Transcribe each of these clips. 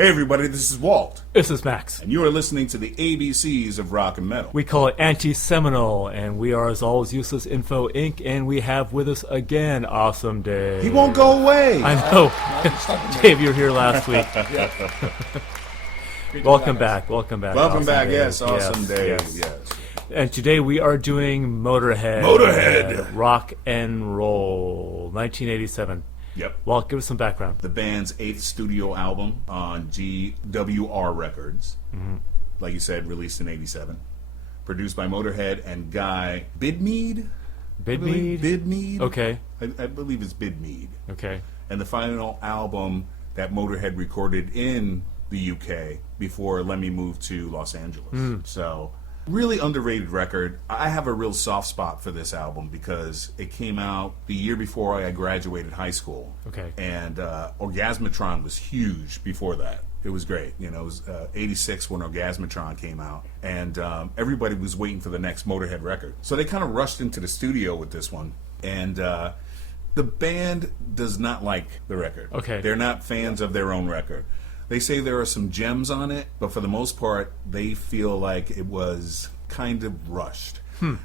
Hey everybody, this is Walt, This is Max. and you are listening to the ABCs of rock and metal. We call it Anti-Seminal, and we are, as always, Useless Info Inc., and we have with us again Awesome Dave. He won't go away. I know. Dave, you were here last week. Welcome back. Welcome back. Welcome Awesome back, Dave. yes, Awesome Dave, yes. yes. And today we are doing Motorhead. Motorhead. Rock and Roll, 1987. Yep. Walt, give us some background. The band's 8th studio album on GWR Records, like you said, released in 87. Produced by Motorhead and Guy Bidmead. Bidmead? Bidmead? Okay. I believe it's Bidmead. Okay. And the final album that Motorhead recorded in the UK before Lemmy moved to Los Angeles. So, really underrated record. I have a real soft spot for this album because it came out the year before I graduated high school. Okay. And Orgasmatron was huge before that. It was great. You know, it was 86 when Orgasmatron came out. And everybody was waiting for the next Motorhead record. So they kind of rushed into the studio with this one. And the band does not like the record. Okay. They're not fans of their own record. They say there are some gems on it, but for the most part, they feel like it was kind of rushed.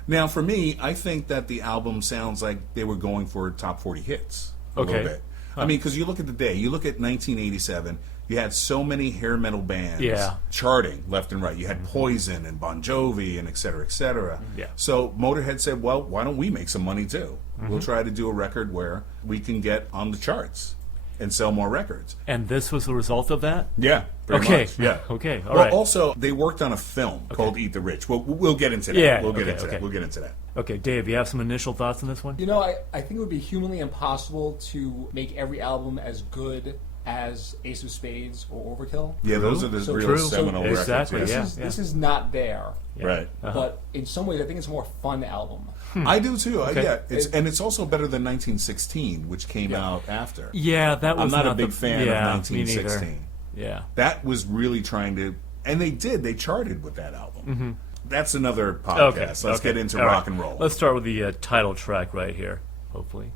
Now, for me, I think that the album sounds like they were going for top 40 hits a little bit. I mean, because you look at the day, you look at 1987, you had so many hair metal bands charting left and right. You had Poison and Bon Jovi and et cetera, et cetera. Yeah. So Motorhead said, well, why don't we make some money too? We'll try to do a record where we can get on the charts and sell more records. And this was the result of that? Yeah, pretty Okay. much. Yeah. Okay, all well, right. also, they worked on a film called Eat the Rich. We'll get into that. Yeah, We'll get okay, into okay. that. We'll get into that. Okay, Dave, you have some initial thoughts on this one? You know, I think it would be humanly impossible to make every album as good as Ace of Spades or Overkill. Yeah, those are the So real true. seminal So- records. exactly, yes. yeah. This is not there. Right. But in some ways, I think it's a more fun album. I do too. Okay. Yeah, it's also better than 1916, which came out after. Yeah, that was I'm not a big the, fan of yeah, 1916. Me neither. Yeah. That was really trying to, and they did. They charted with that album. That's another podcast. Okay. Let's okay. get into All rock right. and roll. Let's start with the title track right here, hopefully.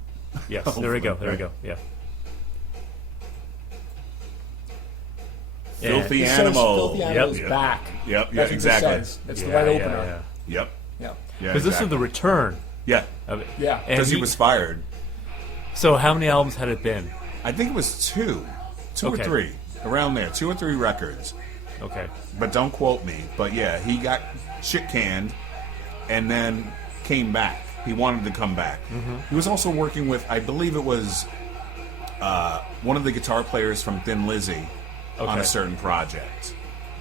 Yes, there we go. There we go. Yeah. Filthy It says Animal. Filthy Animal is Yep. back. Yep. Yeah. That's what Exactly. It says. That's the right opener. Yeah. Yep. Yeah. Yeah. Because this is the return Yeah. of it. Yeah. And Because he was fired. So how many albums had it been? I think it was two Okay. or three, around there, 2 or 3 records. Okay. But don't quote me. But yeah, he got shit canned, and then came back. He wanted to come back. He was also working with, I believe it was one of the guitar players from Thin Lizzy on Okay. a certain project.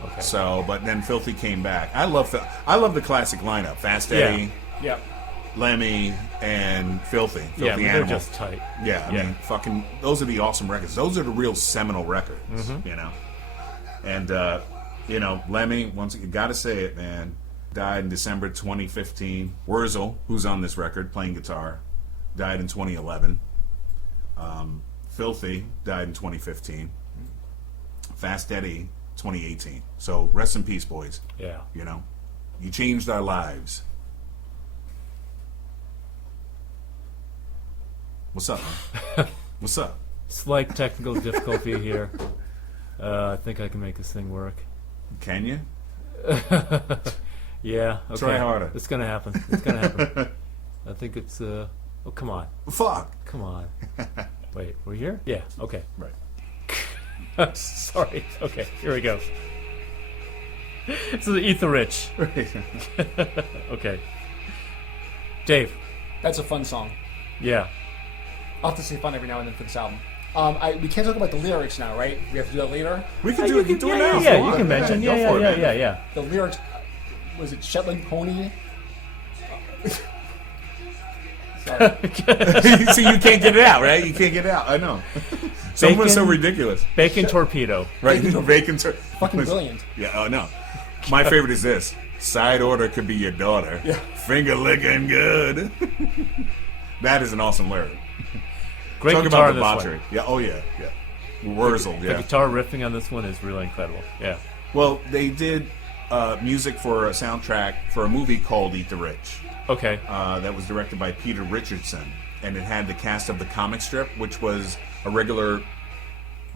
Okay. So, but then Filthy came back. I love the classic lineup: Fast Eddie, Yeah. Lemmy, and Filthy. Filthy Yeah, but they're Animal. just tight. Yeah, I mean, fucking, those are the awesome records. Those are the real seminal records, you know. And you know, Lemmy, once you got to say it, man, died in December 2015. Wurzel, who's on this record playing guitar, died in 2011. Filthy died in 2015. Fast Eddie, 2018. So rest in peace, boys. Yeah. You know, you changed our lives. What's up, man? What's up? Slight technical difficulty here. I think I can make this thing work. Can you? Yeah. Okay. Try harder. It's gonna happen. It's gonna happen. I think it's. Oh, come on. Fuck. Come on. Wait, we're here? Yeah. Okay. Right. Sorry. Okay. Here we go. This is Eat the Rich. Okay. Dave. That's a fun song. Yeah. I'll have to say fun every now and then for this album. We can't talk about the lyrics now, right? We have to do that later. We can do it. Do it now. Yeah, Go you on. can mention. Go for it, man. Yeah. The lyrics, was it Shetland Pony? Sorry. See, you can't get it out, right? You can't get it out. I know. Someone's so Bacon- ridiculous. Bacon torpedo. Right? Bacon. Fucking brilliant. Yeah, oh no. My favorite is this. Side order could be your daughter. Yeah. Finger licking good. That is an awesome lyric. Great Talk guitar about on this debauchery. one. Yeah, oh yeah, yeah. Wurzel, The yeah. guitar riffing on this one is really incredible. Yeah. Well, they did music for a soundtrack for a movie called Eat the Rich. Okay. That was directed by Peter Richardson, and it had the cast of the comic strip, which was a regular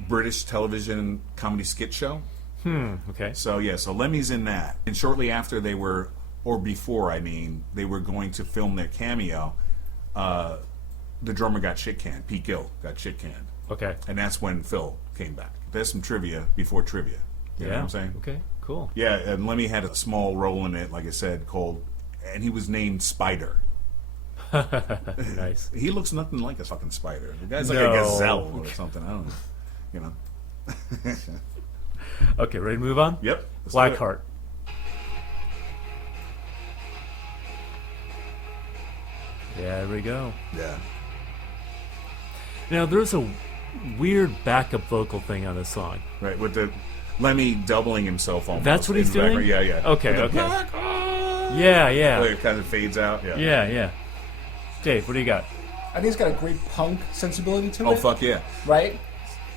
British television comedy skit show. Okay. So yeah, so Lemmy's in that. And shortly after they were, or before, I mean, they were going to film their cameo, the drummer got shit canned. Pete Gill got shit canned. Okay. And that's when Phil came back. There's some trivia before trivia. You know what I'm saying? Okay, cool. Yeah, and Lemmy had a small role in it, like I said, and he was named Spider. Nice. He looks nothing like a fucking spider. The guy's like No. a gazelle or something. I don't know. You know. Okay, ready to move on? Yep. let's do it. Blackheart. Yeah, there we go. Yeah. Now, there's a weird backup vocal thing on this song. Right, with the Lemmy doubling himself almost. That's what in he's the background. doing? Yeah, yeah. Okay, With the okay. Blackheart. Yeah, yeah. Where it kind of fades out. Yeah. Yeah. Dave, what do you got? I think it's got a great punk sensibility to Oh, it. fuck yeah. Right?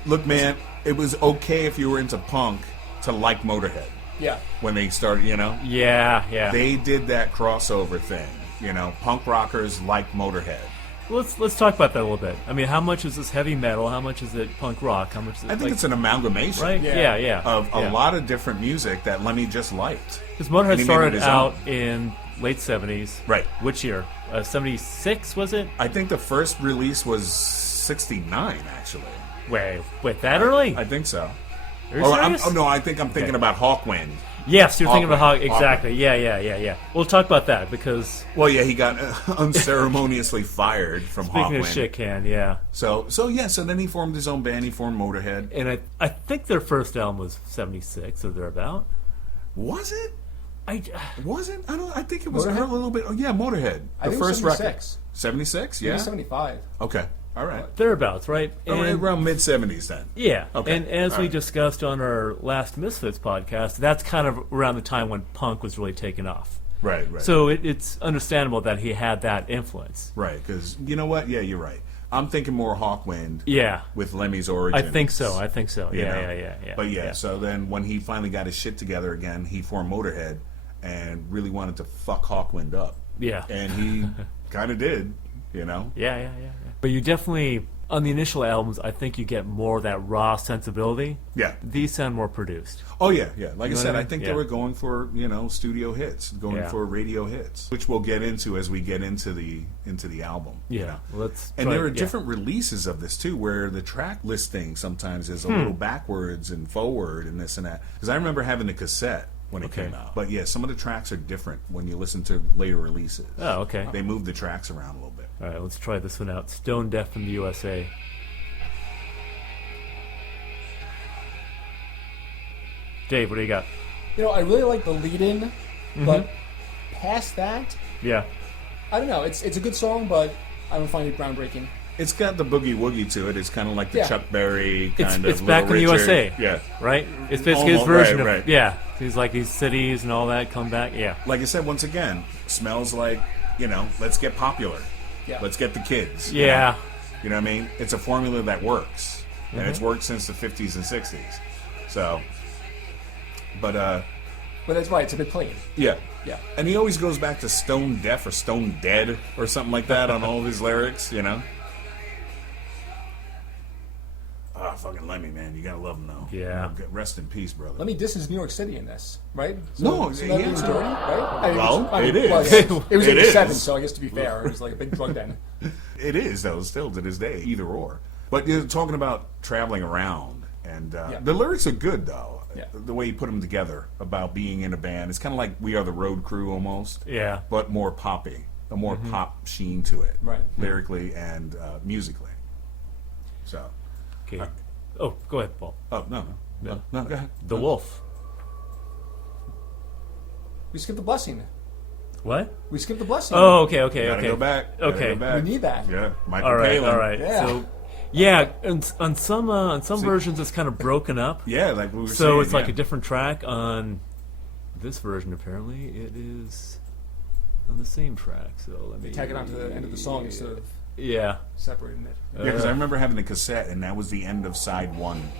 Look, man, it was okay if you were into punk to like Motorhead Yeah. when they started, you know? Yeah. They did that crossover thing. You know, punk rockers like Motorhead. Let's talk about that a little bit. I mean, how much is this heavy metal? How much is it punk rock? How much is it, I think it's an amalgamation right? Yeah. Yeah. of a lot of different music that Lemmy just liked. Because And Motorhead he made it started his out own. in late 70s. Right. Which year? 76, was it? I think the first release was 69, actually. Wait, that early? I think so. Are you Oh, serious? no, I think I'm thinking Okay. about Hawkwind. Yes, you're thinking about how... Hawkwind. Exactly. Yeah. We'll talk about that because... Well, yeah, he got unceremoniously fired from Speaking Hawkwind. of shit can, yeah. So then he formed his own band. He formed Motorhead. And I think their first album was 76 or thereabout. Was it? I I think it was Motorhead? a little bit. Oh, yeah, Motorhead. I The think first record. 76. 76? Maybe Yeah. 75. Okay. All right. thereabouts, right? Around mid 70s then. Yeah, Okay, and as all we right. discussed on our last Misfits podcast, that's kind of around the time when punk was really taking off. Right. So it's understandable that he had that influence. Right, because you know what? Yeah, you're right. I'm thinking more Hawkwind Yeah, with Lemmy's I origins. think so. you know? Yeah. But yeah, so then when he finally got his shit together again, he formed Motorhead and really wanted to fuck Hawkwind up. Yeah. And he kind of did, you know? Yeah. But you definitely, on the initial albums, I think you get more of that raw sensibility. Yeah. These sound more produced. Oh, yeah. Like I know said, what I I mean? think Yeah. they were going for, studio hits, going Yeah. for radio hits, which we'll get into as we get into the album. you Yeah. know? Let's. And try- there are yeah. different releases of this too, where the track listing sometimes is a little backwards and forward and this and that. Because I remember having the cassette when it Okay. came out. But yeah, some of the tracks are different when you listen to later releases. Oh, okay. They move the tracks around a little bit. All right, let's try this one out. Stone Deaf from the USA. Dave, what do you got? I really like the lead-in, Mm-hmm. but past that, Yeah. I don't know. It's a good song, but I don't find it groundbreaking. It's got the boogie woogie to it. It's kind of like the Yeah. Chuck Berry kind It's of back in the Little Richard. USA. Yeah. Right? It's basically his Almost, version right, of... right. Yeah. He's like these cities and all that come back. Yeah. Like I said, once again, smells like, let's get popular. Yeah. Let's get the kids. Yeah. You know what I mean? It's a formula that works. And Mm-hmm. it's worked since the 50s and 60s. So, but, But that's right. It's a bit plain. yeah. Yeah. And he always goes back to stone deaf or stone dead or something like that on all of his lyrics, Ah, fucking Lemmy, man. You gotta love him, though. Yeah. Rest in peace, brother. Let me diss is New York City in this, right? No, so yeah. that means dirty, right? Well, it is. Well, yeah. It was It 87, is. so I guess to be fair, it was like a big drug den. It is, though, still to this day, either or. But you're talking about traveling around, and the lyrics are good, though. Yeah. The way you put them together about being in a band. It's kind of like We Are the Road Crew almost, Yeah. but more poppy, a more pop sheen to it, Right. lyrically and musically. So, Okay. Oh, go ahead, Paul. oh, no, go ahead. The Wolf. We skipped the blessing. What? We skipped the blessing. Oh, okay. Gotta go back. Gotta Okay. go back. We need that. Yeah, Michael All right. Palin. Yeah. So, yeah, on some versions it's kind of broken up. Yeah, like we were saying. So it's like yeah. a different track. On this version, apparently, it is on the same track. So let me Tag it onto the end of the song instead of Yeah. separating it. Yeah, because I remember having the cassette, and that was the end of side one.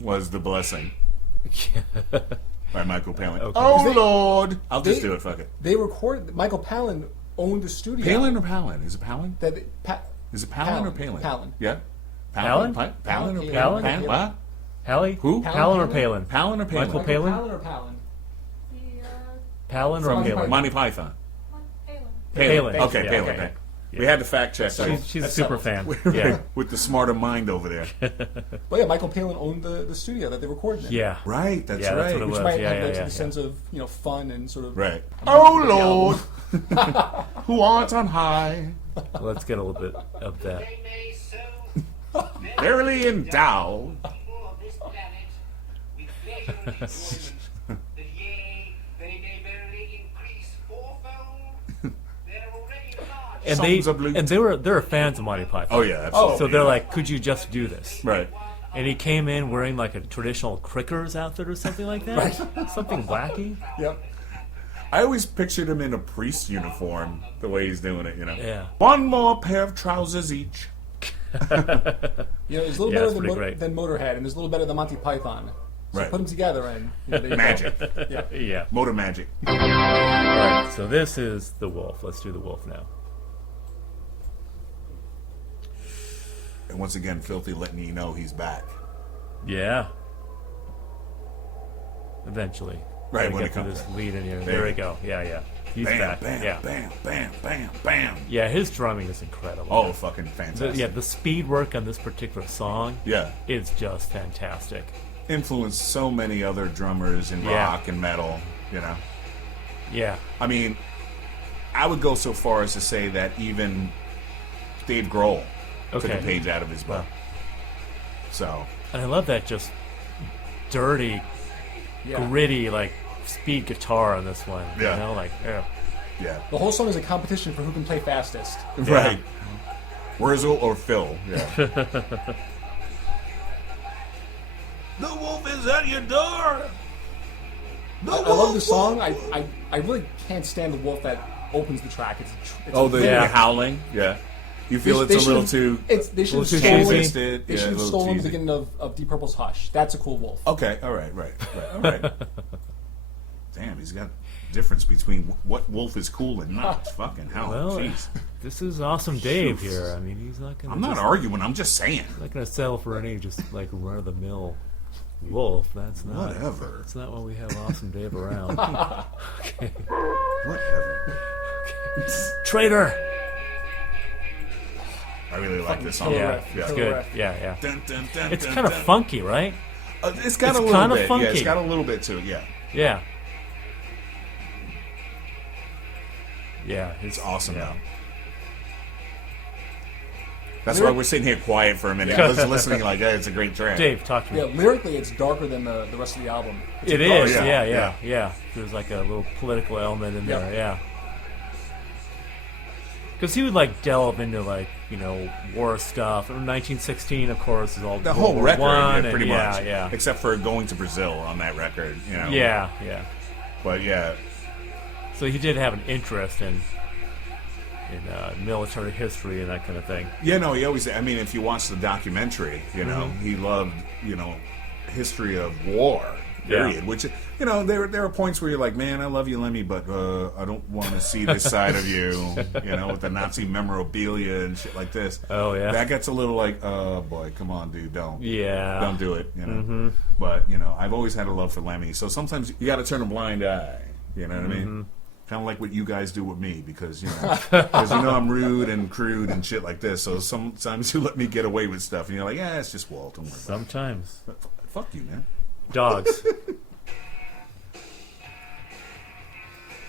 Was The Blessing by Michael Palin. Okay. Oh, Lord! I'll just they- do it, fuck it. They recorded. Michael Palin owned the studio. Palin or Palin? Is it Palin? That Is it Palin or Palin? Palin. Yeah? Palin? Palin or Palin? Palin? What? Hallie? Who? Palin or Palin? Palin or Palin? Michael Palin? Palin or Palin? Palin or Monty Palin? Monty Python. Palin. Okay, Yeah, Palin. okay. Okay. We had to fact check. She's a That's super settled. fan. Yeah. With the smarter mind over there. But yeah, Michael Palin owned the studio that they recorded in. Yeah. Right, that's Yeah, right. that's what it Which was. might Yeah, have yeah, led to yeah, the yeah. sense of, fun and sort of... Right. Oh, Lord, who art on high, Let's get a little bit of that. verily endowed. And Songs of Luke. they're fans of Monty Python. Oh, yeah, absolutely. So they're like, could you just do this? Right. And he came in wearing like a traditional Crickers outfit or something like that. Something wacky. Yep. I always pictured him in a priest uniform, the way he's doing it, Yeah. One more pair of trousers each. It's a little Yeah, better it's pretty great. than Motorhead, and it's a little better than Monty Python. So Right. put them together and... there you Magic. go. Yeah. Yeah. Motor magic. All right. So this is the wolf. Let's do the wolf now. And once again, Filthy letting you know he's back. Yeah. Eventually. Right, Gotta when get it through comes this in. lead in here. There There we you go. Yeah, yeah. He's Bam, back. bam, Yeah. bam, bam, bam, bam. Yeah, his drumming is incredible. Oh, fucking The, fantastic. yeah, the speed work on this particular song Yeah. is just fantastic. Influenced so many other drummers in Yeah. rock and metal, Yeah. I mean, I would go so far as to say that even Dave Grohl took Okay. a page out of his book. So, And I love that just dirty, Yeah. gritty, like, speed guitar on this one. Yeah. You know, like, yeah. yeah. The whole song is a competition for who can play fastest. Right. Wurzel or Phil. Yeah. The wolf is at your door. I love the song. I really can't stand the wolf that opens the track. It's Oh, the Yeah. howling. Yeah. You feel They it's a little should've- too. They should have too stolen. cheesy. Twisted. They Yeah, should a have little stolen the cheesy. beginning of Deep Purple's "Hush." That's a cool wolf. Okay. All right. All right. Damn, he's got difference between what wolf is cool and not. Fucking hell. Well, Jeez. this is Awesome Dave here. I mean, he's not going I'm not arguing. I'm just saying. not going to settle for any just, like, run-of-the-mill wolf. That's not... Whatever. That's not why we have Awesome Dave around. Whatever. Traitor! I really like this song. killer Yeah, riff, yeah. it's killer good. riff. Yeah, yeah. Dun, dun, dun, It's dun, kind of dun. funky, right? It's got It's a little kinda bit. funky. Yeah, it's got a little bit to it. Yeah. Yeah. Yeah, It's awesome, yeah. though. That's why we're sitting here quiet for a minute. I was listening like, hey, it's a great track. Dave, talk to me. Yeah, lyrically, it's darker than the rest of the album. It is, yeah, yeah, yeah. yeah. There's like a little political element in Yep. there, yeah. Because he would like delve into like war stuff. And 1916, of course, is all The World whole War record, I, yeah, and pretty yeah, much. Yeah, Except for going to Brazil on that record, yeah, yeah. But yeah, So he did have an interest in military history and that kind of thing. he always. I mean, if you watch the documentary, he loved, history of war. Period. Yeah. Which there are points where you're like, man, I love you, Lemmy, but I don't want to see this side of you, with the Nazi memorabilia and shit like this. Oh, yeah. That gets a little like, oh boy, come on, dude, don't. Yeah. Don't do it, But, I've always had a love for Lemmy, so sometimes you got to turn a blind eye, you know what I mean? Kind of like what you guys do with me, because, I'm rude and crude and shit like this, so sometimes you let me get away with stuff, and you're like, yeah, it's just Walt, don't worry about Sometimes. it. Fuck you, man. Dogs.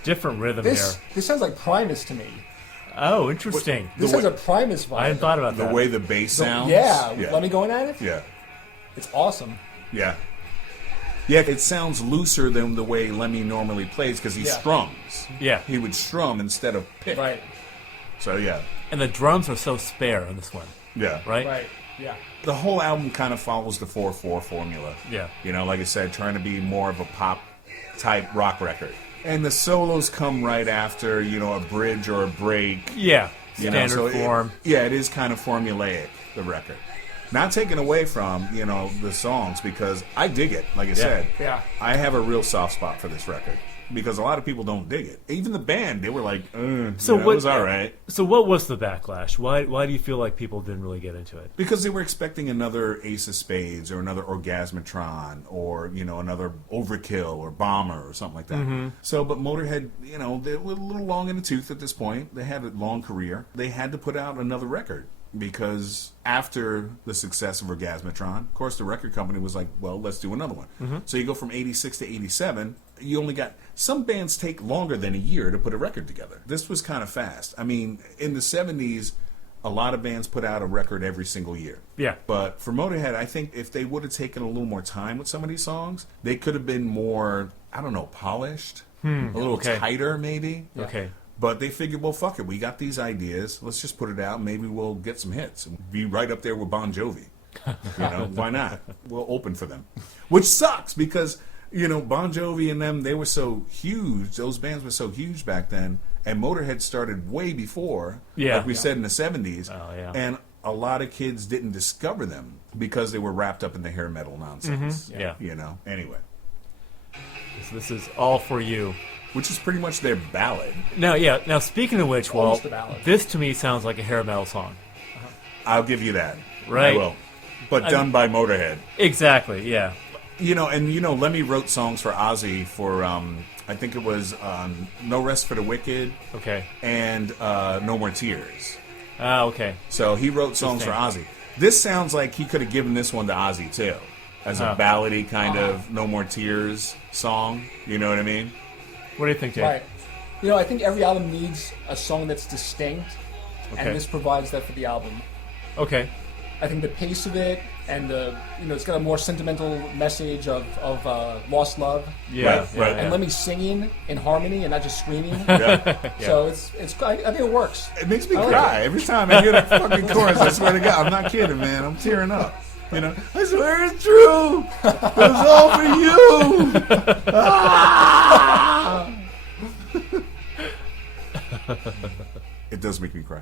Different rhythm This here. sounds like Primus to me. Oh, interesting. This has a Primus vibe. I hadn't thought about The that. way the bass sounds. Yeah, let me going at it. Yeah. It's awesome. Yeah. Yeah, it sounds looser than the way Lemmy normally plays because he Yeah. strums. Yeah. He would strum instead of pick. Right. So, yeah. And the drums are so spare on this one, Yeah. right? Right. Yeah. The whole album kind of follows the 4/4 formula. Yeah. Like I said, trying to be more of a pop type rock record. And the solos come right after, a bridge or a break. Yeah. you know, Standard so form. It is kind of formulaic, the record. Not taken away from, the songs, because I dig it, like I said. Yeah. I have a real soft spot for this record. Because a lot of people don't dig it. Even the band, they were like, it was all right. So what was the backlash? Why do you feel like people didn't really get into it? Because they were expecting another Ace of Spades or another Orgasmatron or, another Overkill or Bomber or something like that. Mm-hmm. So, but Motorhead, they were a little long in the tooth at this point. They had a long career. They had to put out another record. Because after the success of Orgasmatron, of course, the record company was like, well, let's do another one. Mm-hmm. So you go from 86 to 87, you only got... Some bands take longer than a year to put a record together. This was kind of fast. I mean, in the 70s, a lot of bands put out a record every single year. Yeah. But for Motorhead, I think if they would have taken a little more time with some of these songs, they could have been more, I don't know, polished, a little tighter maybe. Yeah. Okay. But they figured, well, fuck it. We got these ideas. Let's just put it out. Maybe we'll get some hits. And be right up there with Bon Jovi. Why not? We'll open for them. Which sucks because, Bon Jovi and them, they were so huge. Those bands were so huge back then. And Motorhead started way before, like we said, in the 70s. Oh, yeah. And a lot of kids didn't discover them because they were wrapped up in the hair metal nonsense. Mm-hmm. Yeah. Anyway. So this is All For You. Which is pretty much their ballad. Now speaking of which, Almost the ballad. this to me sounds like a hair metal song. I'll give you that. Right. I will. But done by Motorhead. Exactly, yeah. Lemmy wrote songs for Ozzy for, I think it was No Rest for the Wicked Okay. and No More Tears. Okay. So he wrote songs for Ozzy. This sounds like he could have given this one to Ozzy, too. As a ballady kind of No More Tears song. You know what I mean? What do you think, Jay? Right. I think every album needs a song that's distinct, Okay. and this provides that for the album. Okay. I think the pace of it and it's got a more sentimental message of lost love. Yeah. Right. And Lemmy singing in harmony and not just screaming. Yeah. So I think it works. It makes me I like cry every time I hear that fucking chorus. I swear to God, I'm not kidding, man. I'm tearing up. I swear it's true. It was all for you. Ah! It does make me cry.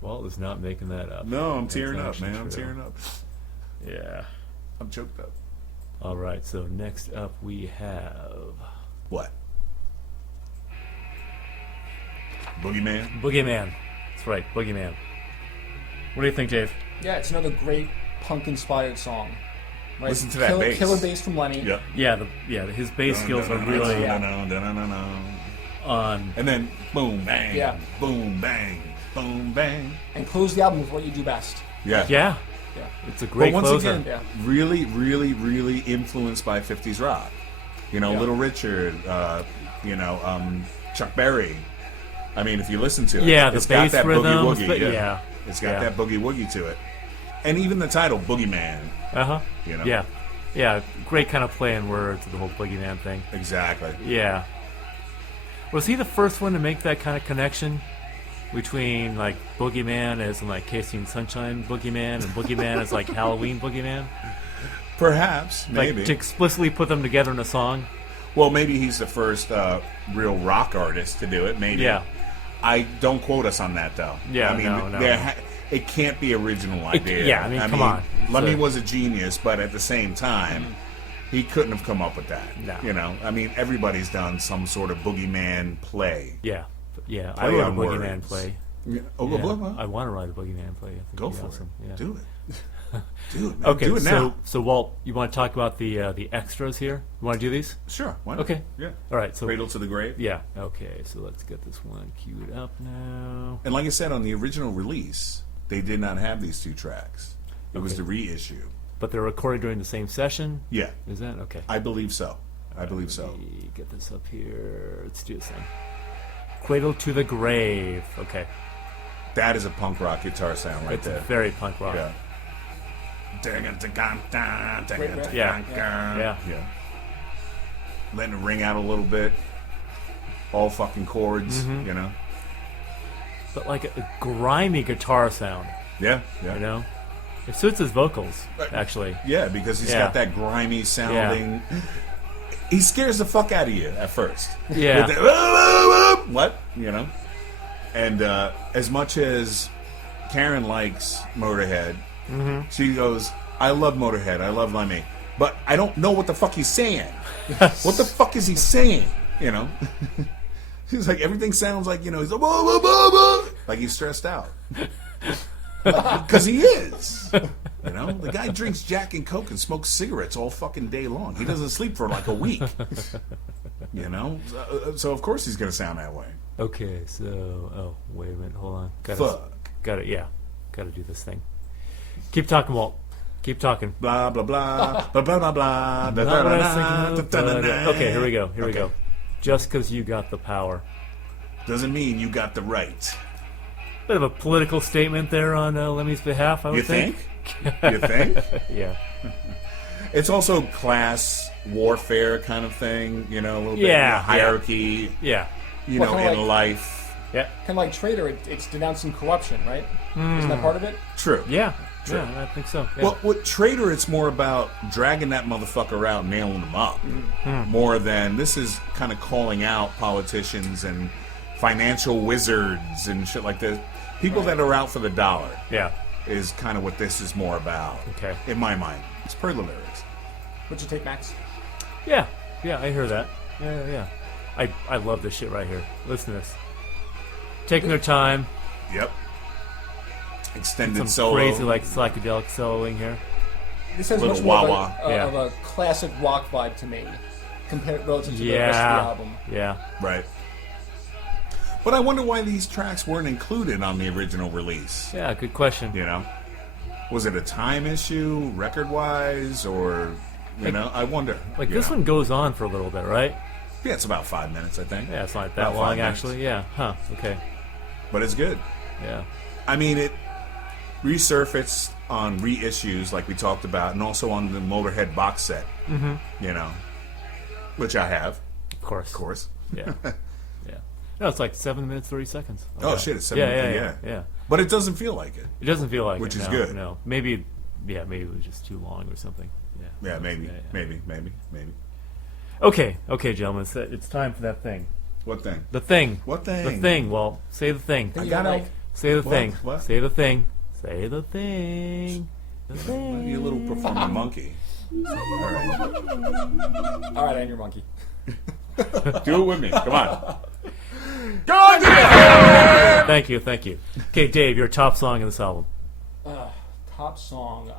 Walt is not making that up. No, I'm That's tearing up, actually man. I'm true. tearing up. Yeah. I'm choked up. All right, so next up we have What? Boogeyman? Boogeyman. That's right, Boogeyman. What do you think, Dave? Yeah, it's another great punk-inspired song. Right? Listen to that bass. Killer bass from Lenny. Yeah. His bass skills are really on. And then boom, bang, Yeah. boom, bang, boom, bang. And close the album with what you do best. Yeah. Yeah, Yeah. it's a great But once closer. again, Yeah. really, really, really influenced by 50s rock. Little Richard, Chuck Berry. I mean, if you listen to it, Yeah, the it's got bass that rhythms, boogie but woogie. yeah. It's got Yeah. that boogie woogie to it. And even the title, Boogeyman. Uh-huh. Yeah. Yeah, great kind of play in words, the whole Boogeyman thing. Exactly. Yeah. Was he the first one to make that kind of connection between, like, Boogeyman as in, like, Casey and Sunshine Boogeyman and Boogeyman as, like, Halloween Boogeyman? Perhaps, maybe. Like, to explicitly put them together in a song? Well, maybe he's the first real rock artist to do it. Maybe. Yeah. I don't quote us on that though. Yeah, I mean, no. It can't be original idea. Yeah, I mean, come on. Lemmy So- was a genius, but at the same time, he couldn't have come up with that. No. I mean, everybody's done some sort of boogeyman play. Yeah. Yeah, I Play wrote a on Boogeyman words. play. Yeah. Oh, Yeah, what? I want to write a Boogeyman play. I think Go it'd be for awesome. it. Yeah. Do it. Do it, man. Okay, Do it now. so Walt, you want to talk about the extras here? You want to do these? Sure. Why not? Okay. Yeah. All right. So Cradle to the Grave. yeah. Okay. So let's get this one queued up now. And like I said, on the original release, they did not have these two tracks. It was Okay. the reissue. But they're recorded during the same session. Yeah. Is that okay? I believe so. I believe so. Let me get this up here. Let's do this thing. Cradle to the Grave. Okay. That is a punk rock guitar sound right It's there. very punk rock. Yeah. Yeah. Yeah. Letting it ring out a little bit. All fucking chords, Mm-hmm. you know? But like a grimy guitar sound, Yeah, yeah. you know? It suits his vocals, actually. Yeah, because he's Yeah. got that grimy sounding. He scares the fuck out of you at first. Yeah. With the, what? You know? And as much as Karen likes Motorhead. She goes, I love Motorhead. I love Lemmy. But I don't know what the fuck he's saying. What the fuck is he saying? You know? He's like, everything sounds like, you know, he's like, blah, blah, blah, blah. Like he's stressed out. Because he is. You know? The guy drinks Jack and Coke and smokes cigarettes all fucking day long. He doesn't sleep for like a week. You know? So of course he's going to sound that way. Okay, so... Oh, wait a minute. Hold on. Fuck. Gotta do this thing. Keep talking, Walt. Keep talking. Blah, blah, blah. Blah, blah, blah, blah. Not what I was thinking of, but, okay, here we go. Here we go. Just because you got the power. Doesn't mean you got the right. Bit of a political statement there on Lemmy's behalf, I would You think. You think? Yeah. It's also class warfare kind of thing, you know, a little bit. Yeah, Hierarchy, Yeah. you Well, know, kinda in like- life. Yeah. Kind of like Traitor, it's denouncing corruption, right? Isn't that part of it? True. Yeah. True. Yeah, I think so. Yeah. Well, with Traitor, it's more about dragging that motherfucker out and nailing him up. More than this is kind of calling out politicians and financial wizards and shit like this. People that are out for the dollar yeah. is kind of what this is more about. Okay. In my mind. It's per the lyrics. What'd you take, Max? Yeah. Yeah, I hear that. Yeah. I love this shit right here. Listen to this. Taking their time. Yep. Extended Some solo. crazy, like, psychedelic soloing here. This has Little much more wah-wah. of a classic rock vibe to me, compared relative to the rest of the album. Yeah. Right. But I wonder why these tracks weren't included on the original release. Yeah, good question. You know? Was it a time issue, record-wise, or, you know, I wonder. Like, you this know? one goes on for a little bit, right? Yeah, it's about 5 minutes, I think. Yeah, it's not About that 5 long, minutes. actually. Yeah. Huh. Okay. But it's good. Yeah. I mean, it resurfaced on reissues, like we talked about, and also on the Motorhead box set. Mm-hmm. You know? Which I have, Of course. of course. Yeah. Yeah. No, it's like 7 minutes, 30 seconds. Oh, Okay. shit, it's 7 Yeah. minutes, Yeah. But it doesn't feel like it. It doesn't feel like Which it, is no, good. No. Maybe it was just too long or something. Yeah. Yeah, maybe, Yeah. maybe. Okay, gentlemen. So it's time for that thing. What thing? The thing. What thing? The thing. Well, say the thing. Thing I you got don't it. like. Say the What? thing. What? Say the thing. Say the thing. The thing. You little performing monkey. All right. All right, I'm your monkey. Do it with me. Come on. Go on, do it! Thank you. Okay, Dave, your top song in this album. Top song.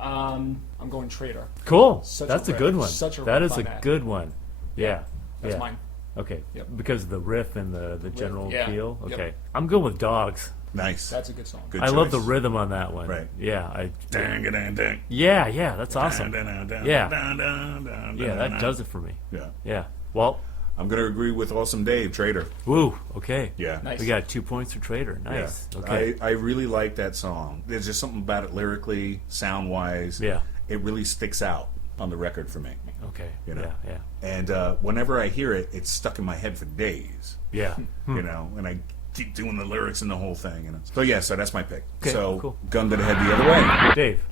I'm going Traitor. Cool. Such That's a a good riff. one. Such a That riff is on a that. good one. Yeah. That's yeah. mine. Okay. Yep. Because of the riff and the general yeah. feel. Yep. Okay. I'm going with Dogs. Nice. That's a good song. Good I love the choice. rhythm on that one. Right. Yeah. Dang, dang, dang. Yeah. That's awesome. Dun, dun, dun, Yeah. dun, dun, dun, Yeah, dun, that dun. does it for me. Yeah. Yeah. Well, I'm going to agree with Awesome Dave, Trader. woo. Okay. Yeah. Nice. We got 2 points for Trader. Nice. Yeah. Okay. I really like that song. There's just something about it lyrically, sound-wise. Yeah. It really sticks out on the record for me. Okay. You know? Yeah. And whenever I hear it, it's stuck in my head for days. Yeah. You know, and I keep doing the lyrics and the whole thing. You know? So yeah, so that's my pick. Okay, So cool. gun to the head the other way. Dave.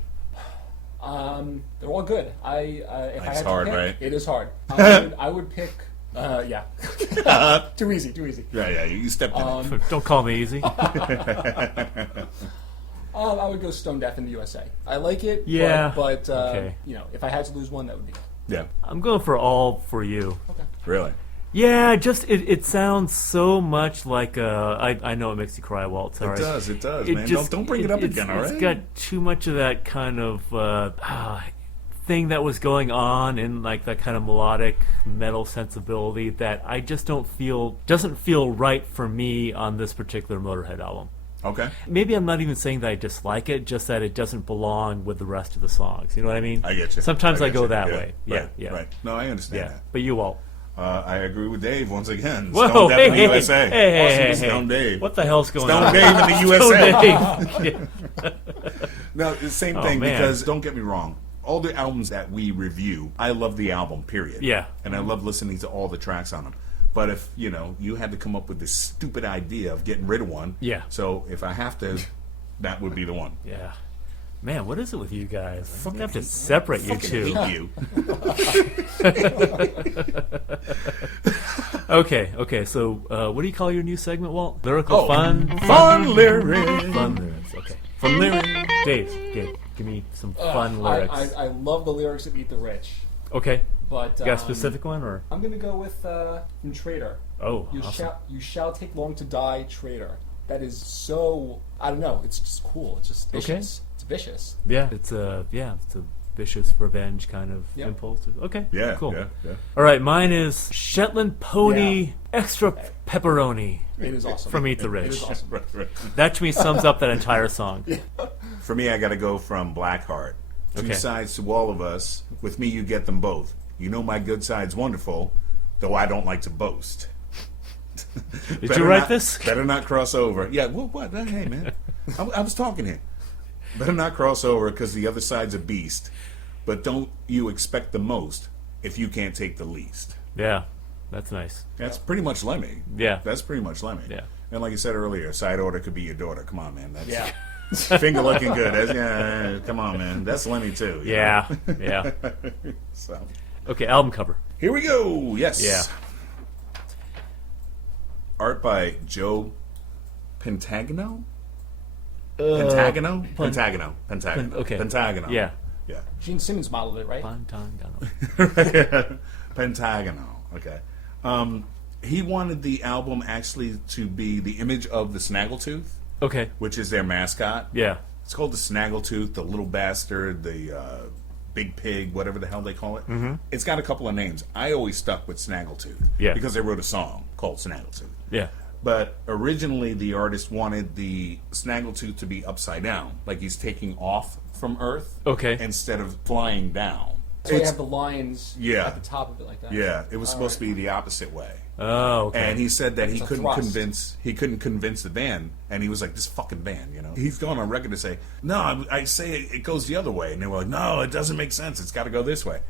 They're all good. If I It's had to hard, pick, right? It is hard. I would pick. Yeah. Too easy. Yeah, you stepped in it. Don't call me easy. I would go Stone Deaf in the USA. I like it. Yeah. But Okay. if I had to lose one, that would be it. Yeah, I'm going for All For You. really. Yeah, just it sounds so much like I know it makes you cry, Walt. Sorry. It does, man. Don't bring it up again, all right? It's got too much of that kind of thing that was going on in like that kind of melodic metal sensibility that I just doesn't feel right for me on this particular Motorhead album. Okay, Maybe I'm not even saying that I dislike it, just that it doesn't belong with the rest of the songs. You know what I mean? I get you. Sometimes I get go you. that Yeah, way. right, Yeah. right. No, I understand Yeah. that. But you, Walt. I agree with Dave once again. Whoa, Stone Deaf hey, in the hey, USA. hey, Stone Dave. What the hell's going Stone on? Dave in the USA. Stone Dave. No, the same Oh, thing, man. because don't get me wrong. All the albums that we review, I love the album, period. Yeah. And I love listening to all the tracks on them. But if, you had to come up with this stupid idea of getting rid of one. Yeah. So if I have to, that would be the one. Yeah. Man, what is it with you guys? I have to separate you Fucking two. hate you. Okay. So, what do you call your new segment, Walt? Lyrical Oh, fun? Fun lyrics. Fun lyrics. Okay. From lyrics. Dave, give me some fun lyrics. I love the lyrics of Eat the Rich. Okay. But You got a specific one, or? I'm gonna go with from Traitor. Oh, You awesome. you shall take long to die, traitor. That is so, I don't know. It's just cool. It's just vicious. Okay. It's vicious. Yeah, it's a vicious revenge kind of Yep. impulse. Okay. Yeah, Cool. yeah. All right, mine is Shetland Pony Extra Pepperoni It is awesome. from Eat the It Rich. is awesome. Right. That to me sums up that entire song. For me, I got to go from Blackheart. Two Okay. sides to all of us. With me, you get them both. You know my good side's wonderful, though I don't like to boast. Did you write this? Better not cross over. Yeah, what? Hey, man. I was talking here. Better not cross over because the other side's a beast. But don't you expect the most if you can't take the least. Yeah, that's nice. That's pretty much Lemmy. Yeah. That's pretty much Lemmy. Yeah. And like you said earlier, side order could be your daughter. Come on, man. That's Yeah. finger looking good. Yeah, come on, man. That's Lemmy too. you Yeah, know? yeah. So Okay, album cover. here we go. Yes. Yeah. Art by Joe Pentagano. Pentagono. okay. Pentagono. Yeah. Yeah. Gene Simmons modeled it, right? Pantangano. Pentagono. Okay. He wanted the album actually to be the image of the Snaggletooth, Okay. which is their mascot. Yeah. It's called the Snaggletooth, the little bastard, the big pig, whatever the hell they call it. Mm-hmm. It's got a couple of names. I always stuck with Snaggletooth. Yeah. Because they wrote a song called Snaggletooth. Yeah. But originally, the artist wanted the Snaggletooth to be upside down, like he's taking off from Earth, Okay. instead of flying down. So you It's- have the lines Yeah. at the top of it like that. yeah, it was supposed to be the opposite way. Oh, okay. And he said that he It's a couldn't thrust. convince the band, and he was like, "This fucking band, you know." He's gone on record to say, "No, I say it goes the other way," and they were like, "No, it doesn't make sense. It's got to go this way."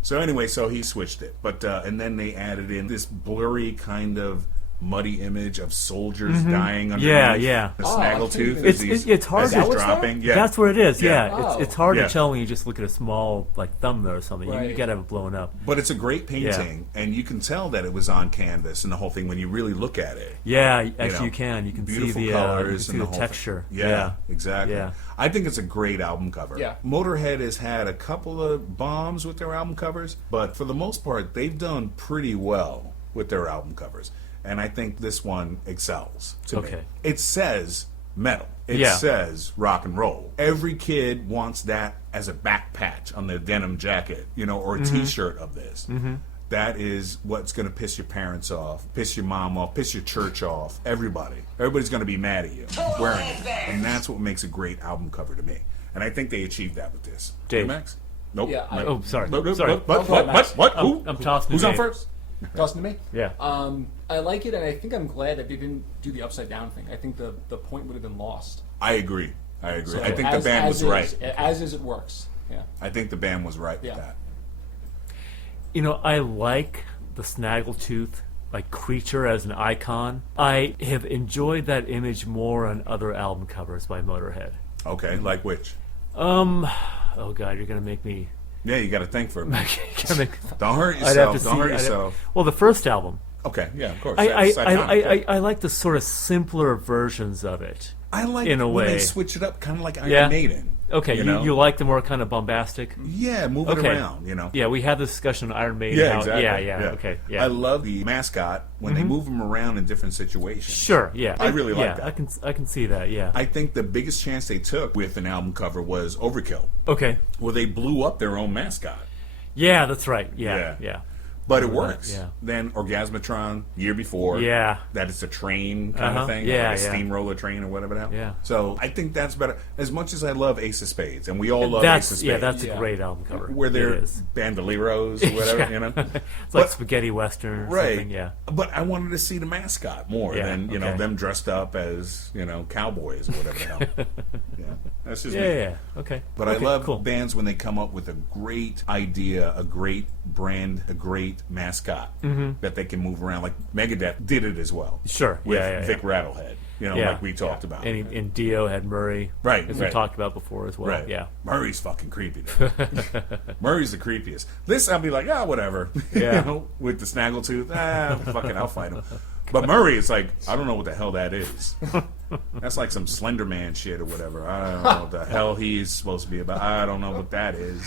So anyway, so he switched it, but and then they added in this blurry kind of muddy image of soldiers dying underneath. Yeah, yeah. The Oh, I can't Snaggletooth even- as It's hard as to- he's Is that what's dropping. there? Yeah, That's what it is. Yeah. Yeah, Oh. it's hard Yeah. to tell when you just look at a small like thumbnail or something. You Right. gotta have it blown up. but it's a great painting, and you can tell that it was on canvas and the whole thing when you really look at it. Yeah, actually know, you can. You can see beautiful the colors you can and see the the whole texture. thing. Yeah, exactly. Yeah. I think it's a great album cover. Yeah. Motorhead has had a couple of bombs with their album covers, but for the most part, they've done pretty well with their album covers. And I think this one excels to me. Okay. It says metal. It Yeah. says rock and roll. Every kid wants that as a back patch on their denim jacket, you know, or a Mm-hmm. T-shirt of this. That is what's going to piss your parents off, piss your mom off, piss your church off. Everybody's going to be mad at you wearing it, and that's what makes a great album cover to me. And I think they achieved that with this. Dave. Max? Nope. Yeah, I- Oh, sorry. Nope. Sorry. What? Go ahead, Max. What? Who? I'm tossing Who's to on Dave. first? Tossing to me? Yeah. I like it, and I think I'm glad that they didn't do the upside down thing. I think the point would have been lost. I agree. I think as- the band as was right. is, As is, it works. Yeah. I think the band was right Yeah. with that. You know, I like the Snaggletooth like creature as an icon. I have enjoyed that image more on other album covers by Motorhead. Okay, like which? Oh god, you're gonna make me. Yeah, you got to think for a minute. Gonna make- Don't hurt I'd have to yourself. Don't see- hurt I'd have- yourself. Well, the first album. Okay, yeah, of course. I That's iconic. I like the sort of simpler versions of it. I like in a when they way. switch it up, kind of like Iron Yeah. Maiden. Okay, know? you like the more kind of bombastic. Yeah, move it Okay. around. You know. Yeah, we had this discussion on Iron Maiden. Yeah, how- exactly. Yeah, okay, yeah. Mm-hmm. I love the mascot when they move him around in different situations. Sure, yeah. I really like yeah, that. I can see that. Yeah. I think the biggest chance they took with an album cover was Overkill, Okay. where they blew up their own mascot. Yeah, that's right. Yeah, yeah. But it works. yeah. Then Orgasmatron, year before. Yeah. That it's a train kind of thing. Yeah, like a yeah. steamroller train or whatever the hell. Yeah. So I think that's better. As much as I love Ace of Spades, and we all love That's Ace of Spades. yeah, that's Yeah. a great album cover. where It they're is. bandoleros or whatever, Yeah. you know? It's like spaghetti western or Right. something. Yeah. But I wanted to see the mascot more Yeah, than, you know, okay. them dressed up as, you know, cowboys or whatever the hell. Yeah. That's just Yeah, me. yeah. Okay. But Okay, I love cool. bands when they come up with a great idea, a great brand, a great mascot that they can move around. Like Megadeth did it as well. Sure. With Yeah, yeah, Vic yeah. Rattlehead, you know, Yeah. like we talked about. And Dio had Murray. Right, As we right. talked about before as well. Right. Yeah. Murray's fucking creepy, though. Murray's the creepiest. This, I'll be like, whatever. Yeah. You know, with the snaggletooth, fucking, I'll fight him. But Murray is like, I don't know what the hell that is. That's like some Slender Man shit or whatever. I don't know what the hell he's supposed to be about. I don't know what that is.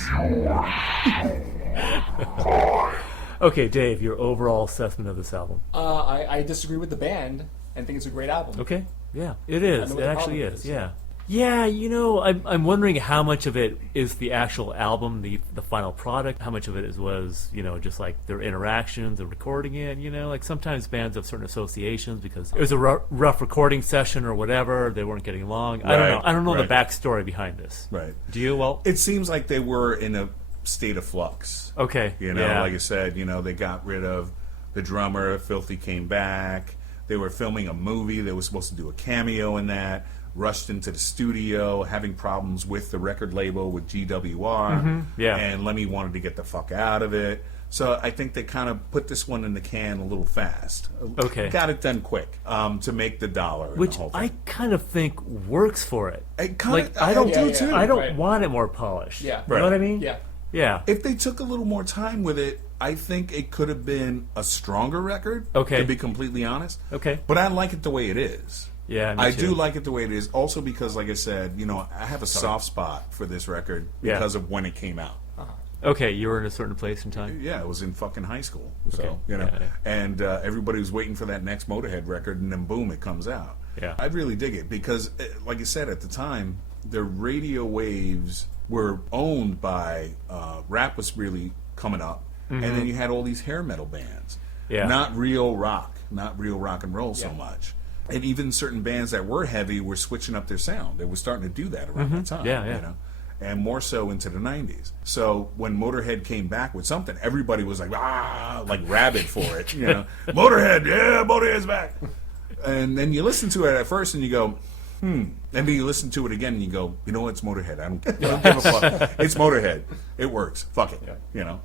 Okay, Dave, your overall assessment of this album. I disagree with the band and think it's a great album. Okay, yeah, it is. know It what the actually problem is. is. Yeah. Yeah, I'm wondering how much of it is the actual album, the final product. How much of it was just like their interactions and recording it. Like sometimes bands have certain associations because it was a rough recording session or whatever. They weren't getting along. I don't know. I don't know the backstory behind this. Right. Do you? Well, It seems like they were in a state of flux. okay. Like I said, they got rid of the drummer. Filthy came back. They were filming a movie. They were supposed to do a cameo in that. Rushed into the studio, having problems with the record label, with GWR. Yeah. And Lemmy wanted to get the fuck out of it. So I think they kind of put this one in the can a little fast. Okay. Got it done quick to make the dollar. and Which the whole I thing. kind of think works for it. I don't Yeah, do yeah. too. I don't Right. want it more polished. Yeah. You know what I mean? Yeah. Yeah. If they took a little more time with it, I think it could have been a stronger record. Okay. To be completely honest. Okay. But I like it the way it is. Yeah, me I too. do like it the way it is. Also because, like I said, I have a soft spot for this record Yeah. because of when it came out. Okay, you were in a certain place in time. Yeah, it was in fucking high school. Okay. So, Yeah. and everybody was waiting for that next Motorhead record, and then boom, it comes out. Yeah. I really dig it because, like I said, at the time, the radio waves were owned by rap was really coming up, and then you had all these hair metal bands. Yeah. Not real rock and roll so Yeah. much. And even certain bands that were heavy were switching up their sound. They were starting to do that around that time. Yeah. And more so into the 90s. So when Motorhead came back with something, everybody was like, like rabid for it. Motorhead, yeah, Motorhead's back. And then you listen to it at first and you go, And then you listen to it again and you go, you know what, it's Motorhead. I don't give a fuck. It's Motorhead. It works. Fuck it.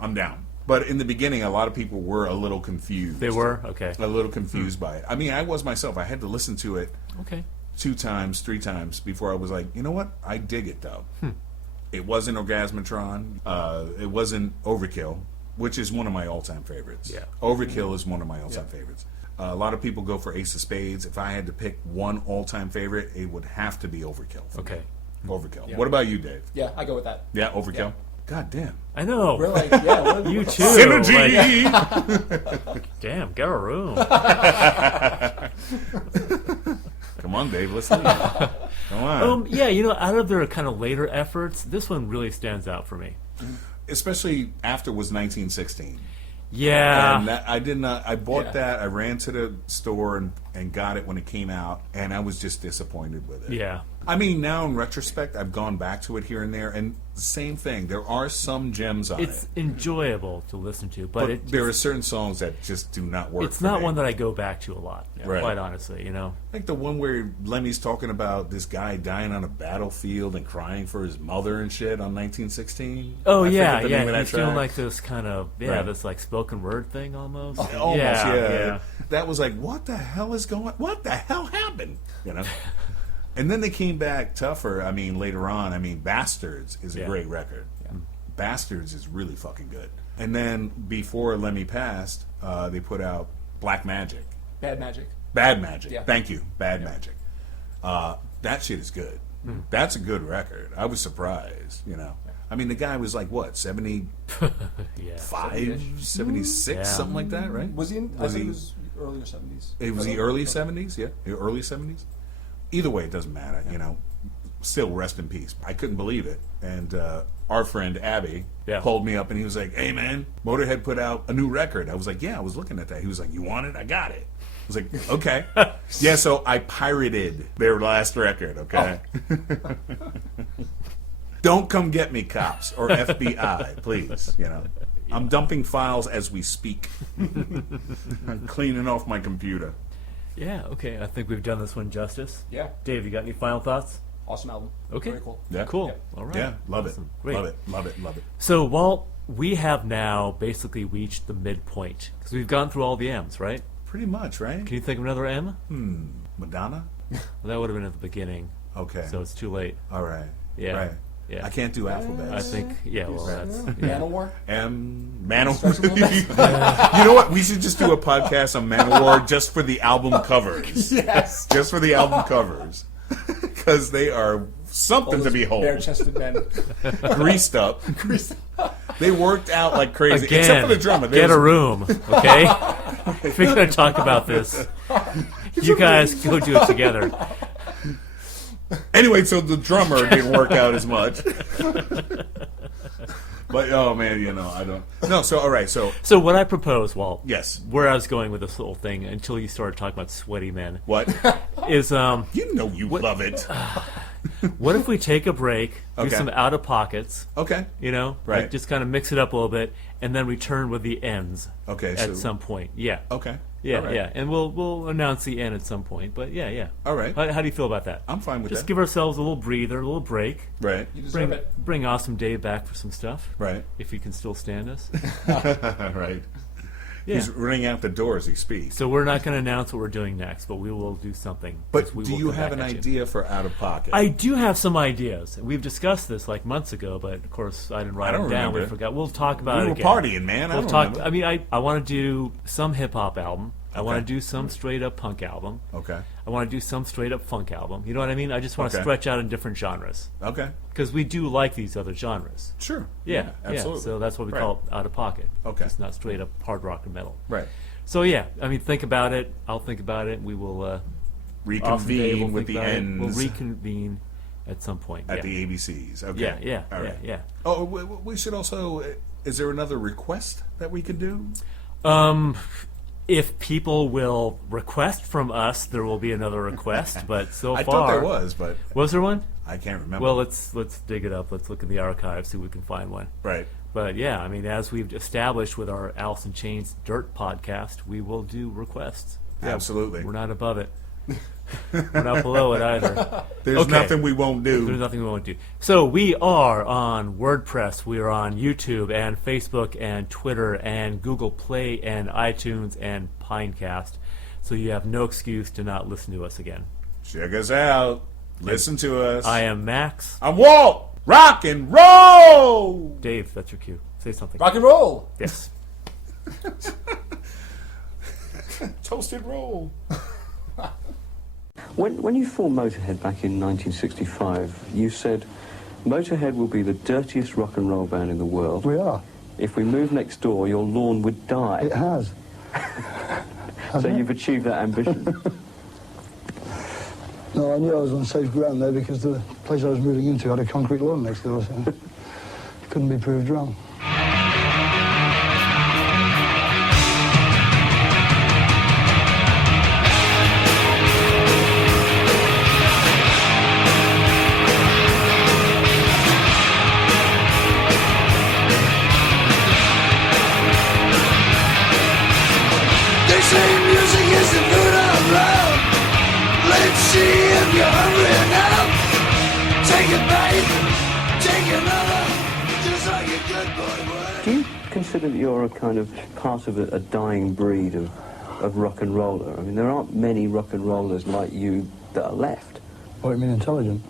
I'm down. But in the beginning, a lot of people were a little confused. They were? Okay. A little confused by it. I mean, I was myself. I had to listen to it Okay. 2 times, 3 times before I was like, you know what? I dig it, though. It wasn't Orgasmatron. It wasn't Overkill, which is one of my all-time favorites. Yeah. Overkill is one of my all-time favorites. A lot of people go for Ace of Spades. If I had to pick one all-time favorite, it would have to be Overkill. for me. Okay. Overkill. Yeah. What about you, Dave? Yeah, I go with that. Yeah, Overkill? Yeah. God damn. I know. We're like, yeah, You too. Synergy! Like, damn, get a room. Come on, Dave. Let's leave. Come on. Yeah, out of their kind of later efforts, this one really stands out for me. Especially after was 1916. Yeah. And that, I bought Yeah. that. I ran to the store and got it when it came out, and I was just disappointed with it. Yeah. I mean, now in retrospect, I've gone back to it here and there, and same thing. There are some gems on It's it. enjoyable to listen to, but There are certain songs that just do not work. it's for not me. one that I go back to a lot, Right. quite honestly, Like the one where Lemmy's talking about this guy dying on a battlefield and crying for his mother and shit on 1916. Oh, I yeah, forget the name of that He's doing track. like this kind of, Right. this like spoken word thing almost. Almost, yeah. That was like, what the hell is going? What the hell happened? And then they came back tougher. I mean, later on. I mean, Bastards is a Yeah. great record. Bastards is really fucking good. And then before Lemmy passed, they put out Black Magic, Bad Magic. Bad Magic. Yeah. Thank you, Bad Magic. That shit is good. That's a good record. I was surprised. I mean, the guy was like what, 75, Yeah. 76, Yeah. something like that, right? Was he in? I Was thought he- it was earlier 70s. It was the early 70s, yeah? The early 70s? Either way, it doesn't matter, Still, rest in peace. I couldn't believe it. And our friend Abby pulled me up and he was like, hey, man, Motorhead put out a new record. I was like, yeah, I was looking at that. He was like, you want it? I got it. I was like, okay. Yeah, so I pirated their last record, okay? Don't come get me, cops, or FBI, please, I'm dumping files as we speak. I'm cleaning off my computer. Yeah, okay. I think we've done this one justice. Yeah. Dave, you got any final thoughts? Awesome album. Okay. Very cool. Yeah. Cool. Yeah. All right. Yeah, love Awesome. it. Great. Love it. Love it. Love it. So, Walt, we have now basically reached the midpoint because we've gone through all the M's, right? Pretty much, right? Can you think of another M? Madonna? Well, that would have been at the beginning, Okay. so it's too late. All right. Yeah. Right. Yeah. I can't do alphabets. I think, well, that's... Manowar? Manowar. You know what? We should just do a podcast on Manowar just for the album covers. Yes. Just for the album covers. Because they are something to behold. Bare-chested men. Greased up. They worked out like crazy. Again, except for the drummer. Get a room, okay? If we're going to talk about this, you guys go do it together. Anyway, so the drummer didn't work out as much. But, oh, man, I don't... No, so, all right, so... So what I propose, Walt... Yes. Where I was going with this little thing, until you started talking about sweaty men... What? Is, You know you love it. What if we take a break, do Okay. some out-of-pockets... Okay. Right. Like just kind of mix it up a little bit, and then return with the ends. Okay, At so- some point, yeah. Okay. Yeah, All right. yeah, and we'll announce the end at some point. But yeah. All right. How do you feel about that? I'm fine with Just that. give ourselves a little breather, a little break. Right. You deserve Bring it. bring Awesome Dave back for some stuff. Right. If he can still stand us. Right. Yeah. He's running out the door as he speaks. So we're not going to announce what we're doing next, but we will do something. But We do will you come have back an at you. idea for Out of Pocket? I do have some ideas. We've discussed this like months ago, but of course I didn't write I don't them down. remember. We forgot. We'll talk about We it were again. partying, man. I We'll don't talk. remember. I mean, I want to do some hip hop album. I want Okay. to do some straight up punk album. Okay. I want to do some straight up funk album. You know what I mean? I just want to Okay. stretch out in different genres Okay. because we do like these other genres. Sure. Yeah, absolutely. So that's what we Right. call it, out of pocket. Okay. It's not straight up hard rock or metal. Right. So yeah, I mean, think about it. I'll think about it. We will Awesome Dave Reconvene will with think the about it. ends We'll reconvene at some point. at yeah. the ABCs. Okay. Yeah, All right. yeah. Oh, we should also... Is there another request that we could do? If people will request from us, there will be another request. But so I far, thought there was, but Was there one? I can't remember. Well, let's dig it up. Let's look in the archives, see if we can find one. right. But yeah, I mean, as we've established with our Alice in Chains Dirt podcast, we will do requests. Yeah, Absolutely. We're not above it. We're not below it either. There's Okay. nothing we won't do. There's nothing we won't do. So we are on WordPress. We are on YouTube and Facebook and Twitter and Google Play and iTunes and Pinecast. So you have no excuse to not listen to us again. Check us out. Listen to us. I am Max. I'm Walt. Rock and roll. Dave, that's your cue. Say something. Rock and roll! Yes. Toasted roll. When you formed Motorhead back in 1965, you said, Motorhead will be the dirtiest rock and roll band in the world. We are. If we move next door, your lawn would die. It has. So you've achieved that ambition. No, I knew I was on safe ground there because the place I was moving into had a concrete lawn next door, so it couldn't be proved wrong. They say music is the food of love. Let's see if you're hungry enough. Take a bite, take another, just like a good boy would. Do you consider that you're a kind of part of a dying breed of rock and roller? I mean, there aren't many rock and rollers like you that are left. What do you mean intelligent?